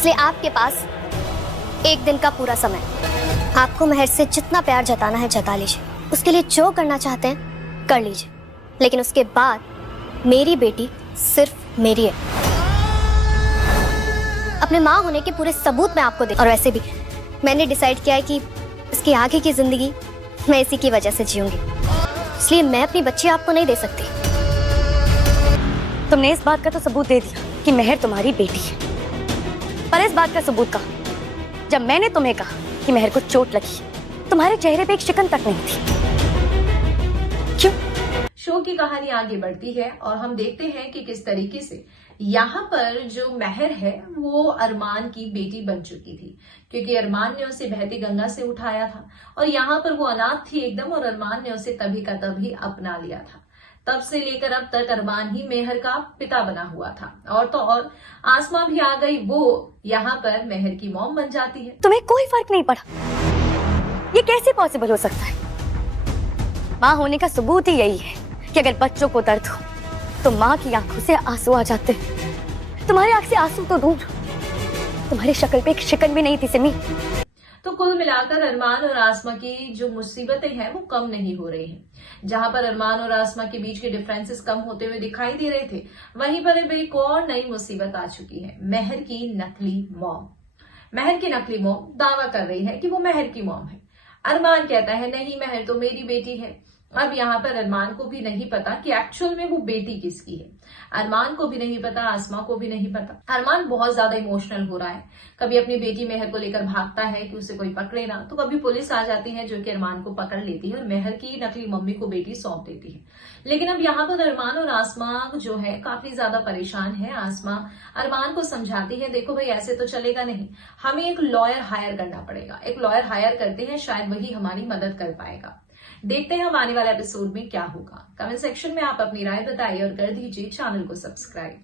इसलिए आपके पास एक दिन का पूरा समय, आपको महर से जितना प्यार जताना है जता लीजिए, उसके लिए जो करना चाहते हैं कर लीजिए, लेकिन उसके बाद मेरी बेटी सिर्फ मेरी है। अपने माँ होने के पूरे सबूत मैं आपको दे, और वैसे भी मैंने डिसाइड किया है कि इसकी आगे की जिंदगी मैं इसी की वजह से जीऊंगी, इसलिए मैं अपनी बच्ची आपको नहीं दे सकती। तुमने इस बात का तो सबूत दे दिया कि महर तुम्हारी बेटी है, पर इस बात का सबूत कहा जब मैंने तुम्हें कहा कि महर को चोट लगी, तुम्हारे चेहरे पे एक शिकन तक नहीं थी। क्यों? शो की कहानी आगे बढ़ती है और हम देखते हैं कि किस तरीके से यहाँ पर जो महर है वो अरमान की बेटी बन चुकी थी, क्योंकि अरमान ने उसे बहती गंगा से उठाया था और यहाँ पर वो अनाथ थी एकदम, और अरमान ने उसे तभी का तभी अपना लिया था। तब से लेकर अब तक अरमान ही महर का पिता बना हुआ था, और तो और आसमां भी आ गई, वो यहाँ पर महर की मॉम बन जाती है। तुम्हें कोई फर्क नहीं पड़ा? ये कैसे पॉसिबल हो सकता है? माँ होने का सबूत ही यही है कि अगर बच्चों को दर्द हो तो माँ की आंखों से आंसू आ जाते हैं। तुम्हारी आंख से आंसू तो दूर, तुम्हारी शक्ल पे एक शिकन भी नहीं थी सिमी। तो कुल मिलाकर अरमान और आसमा की जो मुसीबतें हैं वो कम नहीं हो रही हैं। जहां पर अरमान और आसमा के बीच के डिफरेंसेस कम होते हुए दिखाई दे रहे थे, वहीं पर अब एक और नई मुसीबत आ चुकी है, महर की नकली मॉम। महर की नकली मॉम दावा कर रही है कि वो महर की मॉम है। अरमान कहता है नहीं, महर तो मेरी बेटी है। अब यहाँ पर अरमान को भी नहीं पता कि एक्चुअल में वो बेटी किसकी है। अरमान को भी नहीं पता, आसमा को भी नहीं पता। अरमान बहुत ज्यादा इमोशनल हो रहा है। कभी अपनी बेटी महर को लेकर भागता है कि उसे कोई पकड़े ना, तो कभी पुलिस आ जाती है जो कि अरमान को पकड़ लेती है और महर की नकली मम्मी को बेटी सौंप देती है। लेकिन अब यहाँ पर अरमान और आसमा जो है काफी ज्यादा परेशान है। आसमा अरमान को समझाती है, देखो भाई ऐसे तो चलेगा नहीं, हमें एक लॉयर हायर करना पड़ेगा। एक लॉयर हायर करते हैं, शायद वही हमारी मदद कर पाएगा। देखते हैं हम आने वाले एपिसोड में क्या होगा। कमेंट सेक्शन में आप अपनी राय बताइए और कर दीजिए चैनल को सब्सक्राइब।